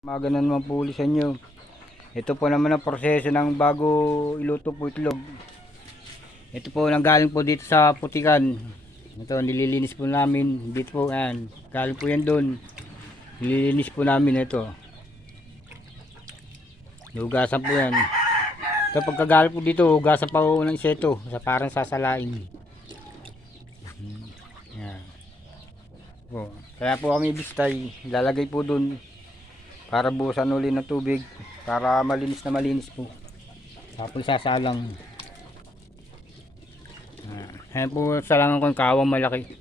Maga na naman po ulit sa inyo. Ito po naman ang proseso ng bago iluto po itlog. Ito po nanggaling po dito sa putikan. Ito nililinis po namin. Dito po yan. Galing po yan doon. Nililinis po namin ito. Hugasan po yan. Ito pagkagaling po dito, hugasan pa po ng seto sa parang sasalain. Mhm. Yan. Po. Kaya po kami bistay, lalagay po doon para buhusan uli ng tubig para malinis na malinis po. Tapos sasalang. Ah, ayan po salangan ko yung kawang malaki.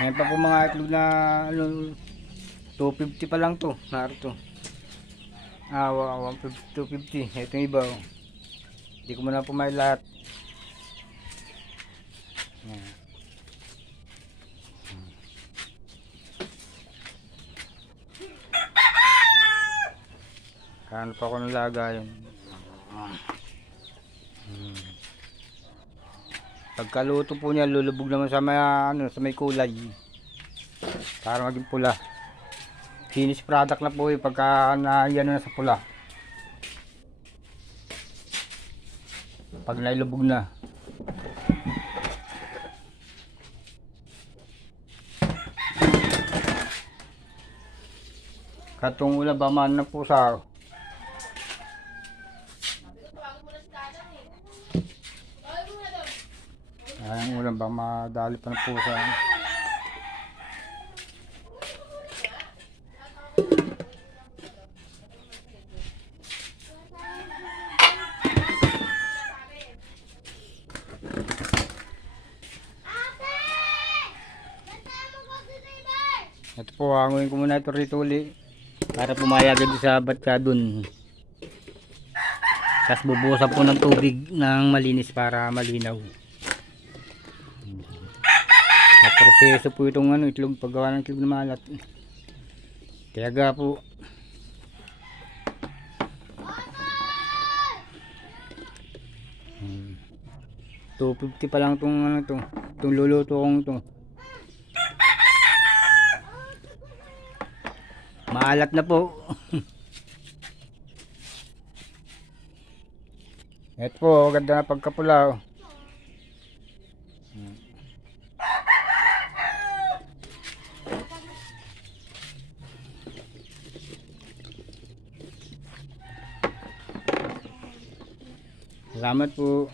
Ayan pa po mga itlog na ano, 250 pa lang to narito ah wa- 150 250 ito yung iba oh. hindi ko muna po may lahat Kano pa ako ng lagayan. Hmm. Pagkaluto po niya, lulubog naman sa may, ano, sa may kulay. Para maging pula. Finished product na po eh, pagka na, na sa pula. Pag nailubog na. Katong ulam ba man na po sa Ay, ang ulam ba madali pa ng pusa. Ito po, hanguin ko muna ito rito uli. Para pumayag din sa batya dun. Tapos bubuhusan po ng tubig ng malinis para malinaw. Sa proseso po itong ano, itlog, paggawa ng itlog na malat. Tiyaga po. Hmm. 250 pa lang itong ano to, itong luluto kong to. Maalat na po. Ito po, ganda na pagkapula. Salamat po.